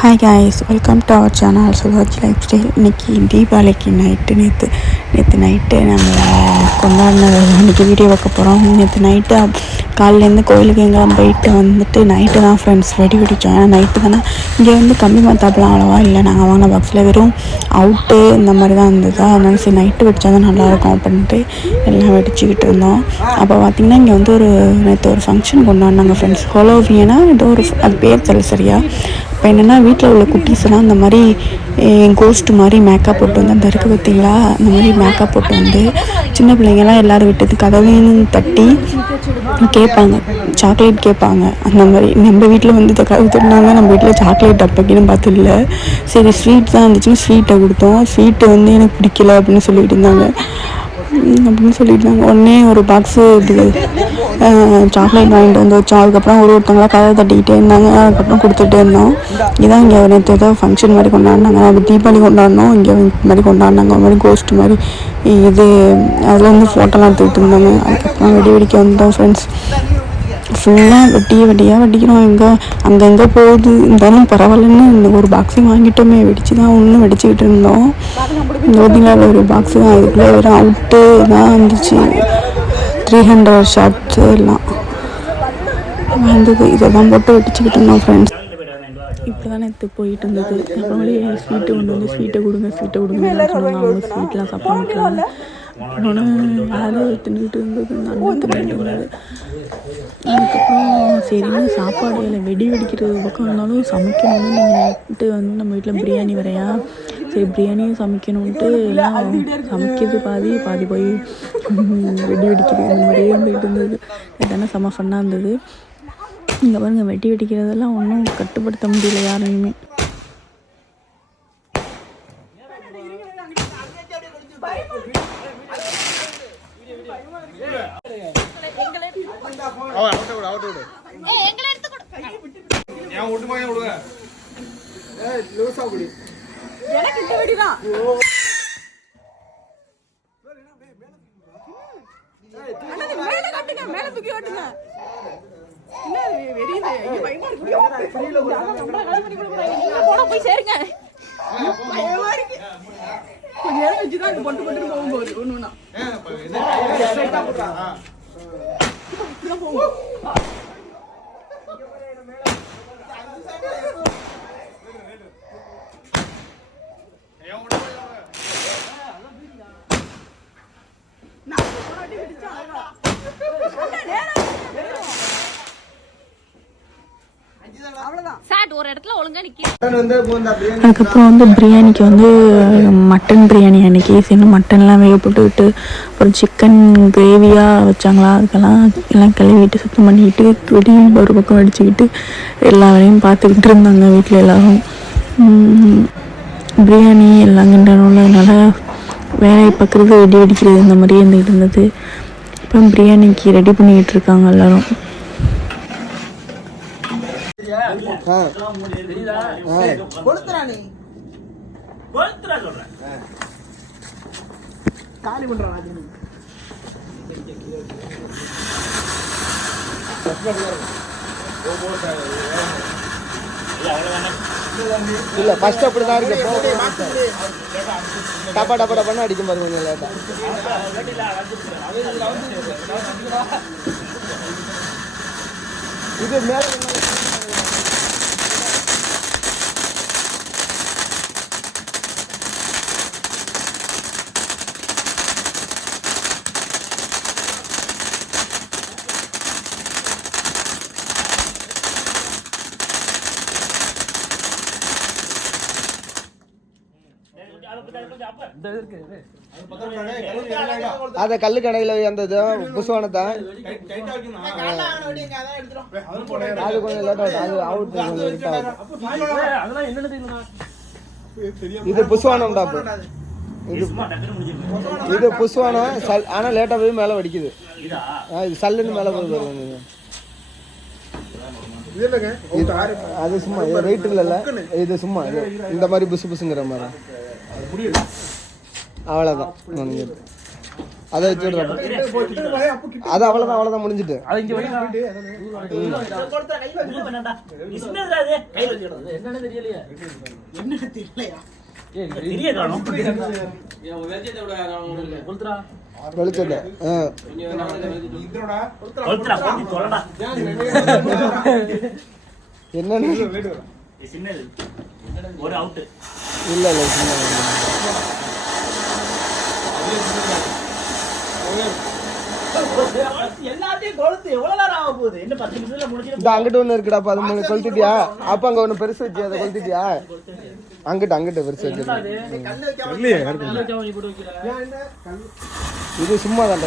Hi guys, welcome to our channel Sudhaji lifestyle. இன்னைக்கு தீபாவளிக்கு நேற்று நைட்டு நம்ம கொண்டாடினது இன்றைக்கி வீடியோ பார்க்க போகிறோம். நேற்று நைட்டு காலையிலேருந்து கோயிலுக்கு எங்கெல்லாம் போயிட்டு வந்துட்டு நைட்டு தான் ஃப்ரெண்ட்ஸ் வெடிச்சோம். ஏன்னா நைட்டு தானே இங்கே கம்மி மத்தாப்பெலாம் அவ்வளோவா இல்லை. நாங்கள் வாங்கின பாக்ஸில் வெறும் அவுட்டு இந்த மாதிரி தான் இருந்தது. அதனால சரி நைட்டு வெடித்தா தான் நல்லாயிருக்கும் அப்படின்ட்டு எல்லாம் வெடிச்சிக்கிட்டு இருந்தோம். அப்போ பார்த்திங்கன்னா இங்கே நேற்று ஒரு ஃபங்க்ஷன் கொண்டாடினாங்க ஃப்ரெண்ட்ஸ். ஹோலோவியனா ஏதோ அது பேர் தெரியல சரியா. இப்போ என்னென்னா வீட்டில் உள்ள குட்டீஸ்லாம் இந்த மாதிரி கோஸ்ட் மாதிரி மேக்கப் போட்டு வந்து அந்த இருக்குது பார்த்திங்களா, அந்த மாதிரி மேக்கப் போட்டு வந்து சின்ன பிள்ளைங்கள்லாம் எல்லோரும் விட்டது கதவையும் தட்டி கேட்பாங்க, சாக்லேட் கேட்பாங்க. அந்த மாதிரி நம்ம வீட்டில் கதவு தட்டினாங்க. நம்ம வீட்டில் சாக்லேட் அப்பக்கின்னு பார்த்து இல்லை, சரி ஸ்வீட் தான் இருந்துச்சுன்னு ஸ்வீட்டை கொடுத்தோம். ஸ்வீட்டு எனக்கு பிடிக்கல அப்படின்னு சொல்லிட்டு இருந்தாங்க. உடனே ஒரு பாக்ஸு சாக்லேட் வாங்கிட்டு வந்து வச்சோம். அதுக்கப்புறம் ஒருத்தவங்களாம் கதை தட்டிக்கிட்டே இருந்தாங்க. அதுக்கப்புறம் கொடுத்துட்டே இருந்தோம். இதான் இங்கே நேற்று ஏதோ ஃபங்க்ஷன் மாதிரி கொண்டாடினாங்க. நம்ம தீபாவளி கொண்டாடினோம், இங்கே மாதிரி கொண்டாடினாங்க. ஒரு மாதிரி கோஸ்ட் மாதிரி அதில் ஃபோட்டோலாம் எடுத்துக்கிட்டு இருந்தாங்க. அதுக்கப்புறம் வெடிக்க வந்தோம் ஃப்ரெண்ட்ஸ். ஃபுல்லாக வெட்டியாக வெடிக்கிறோம். அங்கங்கே போகுது இருந்தாலும் பரவாயில்லன்னு இந்த ஒரு பாக்ஸையும் வாங்கிட்டோமே. வெடிச்சு தான் ஒன்றும் வெடிச்சுக்கிட்டு இருந்தோம். ஓதினால ஒரு பாக்ஸு தான், அதுக்குள்ளே வெறும் அவுட்டு தான் இருந்துச்சு. 300 ஷார்ட்ஸு எல்லாம் வந்தது. இதை தான் போட்டு வெடிச்சுக்கிட்டு இருந்தோம் ஃப்ரெண்ட்ஸ். இப்படி தான் நேற்று போயிட்டு இருந்தது. அப்புறம் ஸ்வீட்டு கொண்டு வந்து ஸ்வீட்டை கொடுங்க எல்லாம் சொன்னாங்க. அவங்க ஸ்வீட்லாம் சாப்பிட மாட்டாங்க. இன்னொன்று யார் தின்னுக்கிட்டு இருந்தது, இந்த அண்ணன் தின்னுட்டு இருந்தது. அதுக்கப்புறம் சரின்னு சாப்பாடு இல்லை வெடிக்கிறது பக்கம் இருந்தாலும் சமைக்கணும்னு நீங்கள் நம்ம வீட்டில் பிரியாணி வரையா, சரி பிரியாணியும் சமைக்கணுன்ட்டு எல்லாம் சமைக்கிறது பாதி போய் வெடிக்கிறது இந்த மாதிரியே போயிட்டு இருந்தது. இதெல்லாம் செம்ம ஃபன்னாக இருந்தது. இங்கே பாருங்க வெடிக்கிறதெல்லாம் ஒன்றும் கட்டுப்படுத்த முடியல யாரையுமே. அதுக்கப்புறம் பிரியாணிக்கு மட்டன் பிரியாணி அன்னைக்கு சேர்ந்து மட்டன்லாம் வேக போட்டுக்கிட்டு அப்புறம் சிக்கன் கிரேவியாக வச்சாங்களா. அதுக்கெல்லாம் எல்லாம் கழுவிட்டு சுத்தம் பண்ணிக்கிட்டு வெடியும் ஒரு பக்கம் அடிச்சுக்கிட்டு எல்லா வேலையும் பார்த்துக்கிட்டு இருந்தாங்க வீட்டில் எல்லோரும். பிரியாணி எல்லாம் கிண்டனோட வேலையை பார்க்குறது வெடிக்கிறது இந்த மாதிரியே இருந்துகிட்டு இருந்தது. இப்போ பிரியாணிக்கு ரெடி பண்ணிக்கிட்டு இருக்காங்க எல்லோரும். இல்ல ஃபர்ஸ்ட் அப்படிதான் இருக்கு. டப்பா டப்பா அடிக்கும் பாருங்க கொஞ்சம் லேட்டா. இது மேல அத கல்லு கடையில அந்த புஷ்வானத்தை அது கொஞ்சம் லேட் இது புஷ்வானம் தான். இது புஷ்வானம் ஆனா லேட்டா போய் மேல வெடிக்குது. இது சல்லுன்னு மேல போய் வருவாங்க. அது சும்மா ரைட் இல்ல, இது சும்மா இந்த மாதிரி புசு புசுங்கிற மாதிரி அவ்வளோதான். அதை வச்சு விடுறப்ப அது அவ்வளோதான் முடிஞ்சிட்டு. வெளிச்சத்தை என்னன்னு இல்ல அங்கிட்ட ஒண்ணு இருக்குடாப்பா, அது கொளுத்திட்டியா? அப்ப அங்க ஒண்ணு பெருசு வச்சு அதை கொளுத்திட்டியா? அங்கிட்ட பெருசு வச்சு இது சும்மா தான்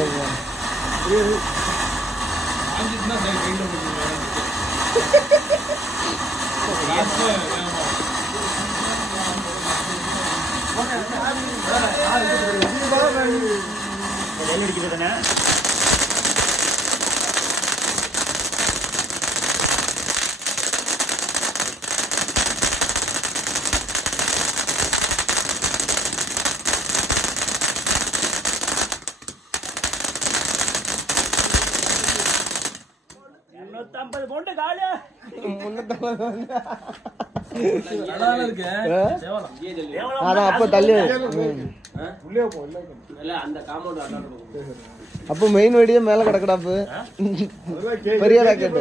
அப்ப தள்ளி அப்ப மெயின் வெடியே மேல கிடக்கடாப்பு பெரிய ராக்கெட்.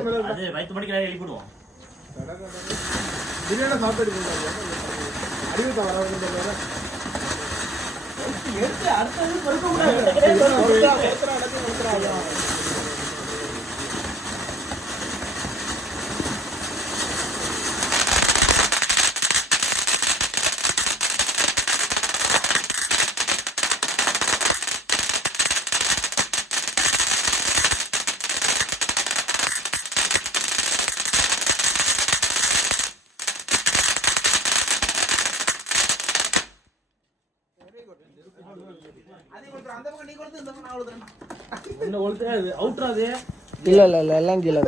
இல்ல எல்லாம் கீழே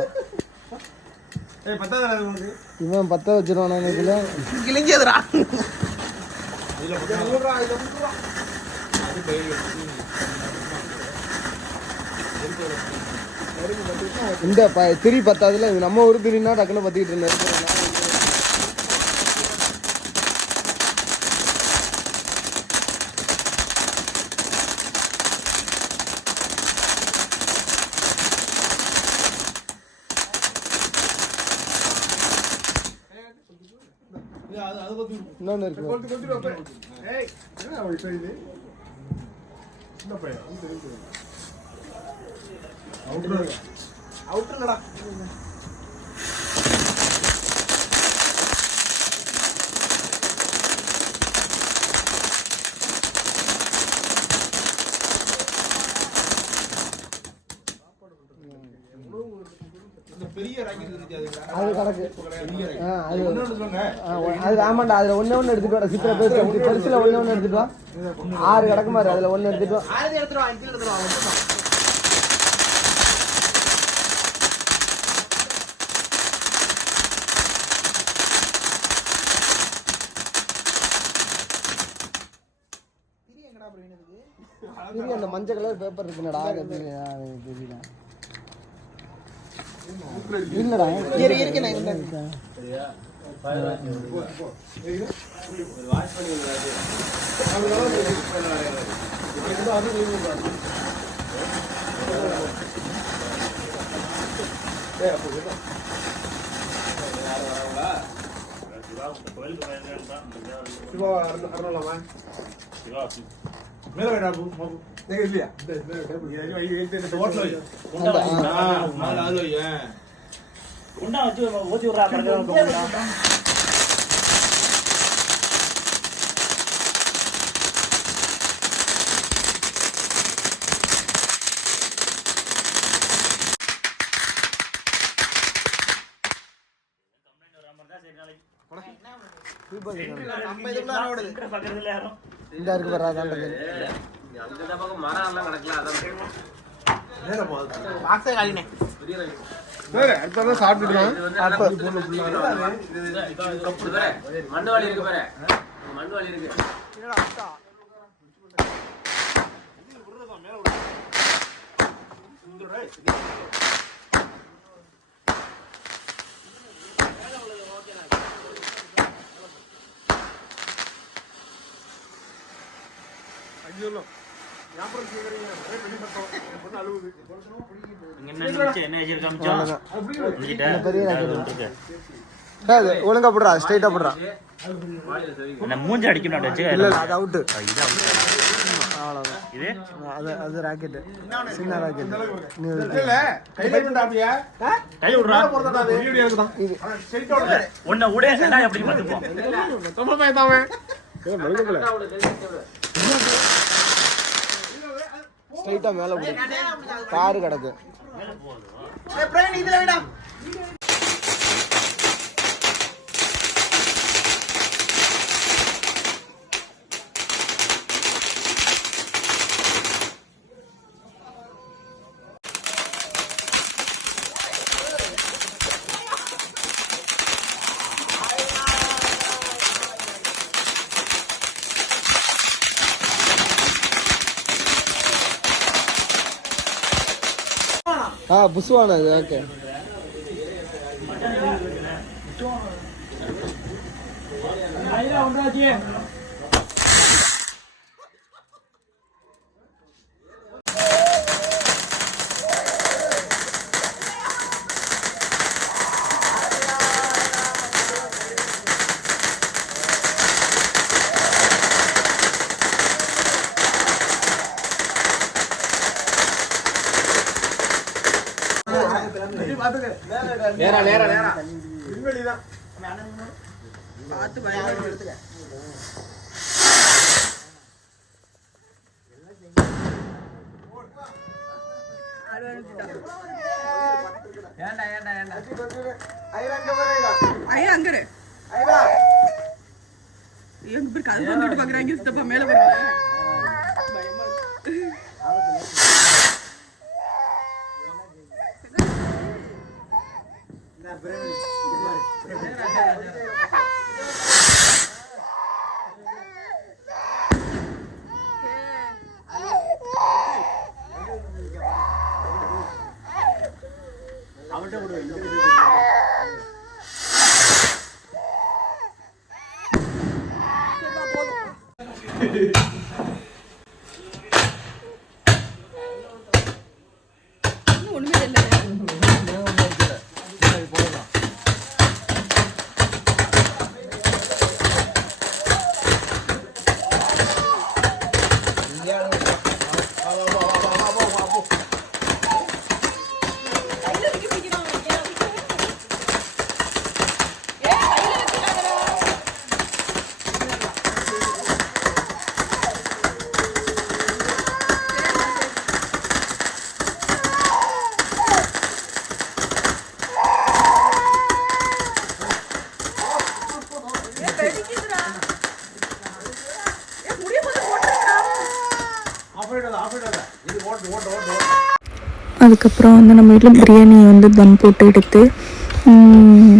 இவன் 10 வச்சிருவானா இதுல கிழிஞ்சதுடா. இந்த திரி 10 நம்ம ஒரு திரினா டக்குன்னு பத்திக்கிட்டு இருந்தாரு. இன்னொன்னு இருக்கு அது கணக்கு. அது ஆமாண்டா, அதுல ஒண்ணு எடுத்துட்டு வா. சித்திர பெருசுல ஒண்ணு எடுத்துட்டு வா. 6 கிடக்கு மாதிரி அதுல ஒண்ணு எடுத்துட்டு வா. அந்த மஞ்சள் கலர் பேப்பர் இருக்குனடா, தெரியல. இல்லடா இருக்கு நான் சரியா வாஷ் பண்ணி மேல வேடாபு நீங்க இல்லையா உண்டா வச்சு ஓதி விடுறா பரவாயில்லை. இந்த இருக்கு வராதான் அந்த பக்கம் மரம் எல்லாம் கிடக்கல. அதான் பாக்ஸே காலினே அடுத்த சாப்பிட்டுடுறோம். மண்ணு இருக்கு பாரு, மண்ணு இருக்கு. ஒழுங்கா போடுறா, ஸ்ட்ரைட்டா போடுறா. மூஞ்சி அடிக்கணும். இல்ல அது அவுட். அவ்வளவுதான். இது அது ராக்கெட், சின்ன ராக்கெட். இல்ல கையில விடாதீங்க, கை விடுறா. வீடியோ எடுக்குதான் இது. ஒண்ணு உடே செண்டா எப்படி வந்துப்போம். ரொம்ப பயந்தாவே. ஏய் மறுக்கல. ஸ்ட்ரைட்டா மேல போடு. கார் கிடக்கு. ஏய் பிரேம் இதுல விடா. புசுவான இது. ஓகே நேரா நேரா நேரா விண்வெளிதான். பார்த்து பயமா எடுத்துக்க. ஏண்டா ஏண்டா ஏண்டா ஐரங்க வரேடா. ஐரங்கரே ஐரா எங்க பேர் கதை வந்துட்டு பாக்குறாங்க. சித்தப்பா மேல போறாங்க. பயமா இருக்கு. ஒண்ணுமே இல்லை. அதுக்கப்புறம் வந்து நம்ம வீட்டில் பிரியாணி வந்து தம் போட்டு எடுத்து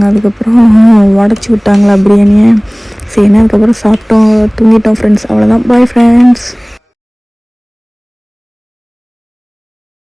அதுக்கப்புறம் உடச்சி விட்டாங்களா பிரியாணியை. சரிண்ணா அதுக்கப்புறம் சாப்பிட்டோம், தூங்கிட்டோம் ஃப்ரெண்ட்ஸ். அவ்வளோதான். Bye friends.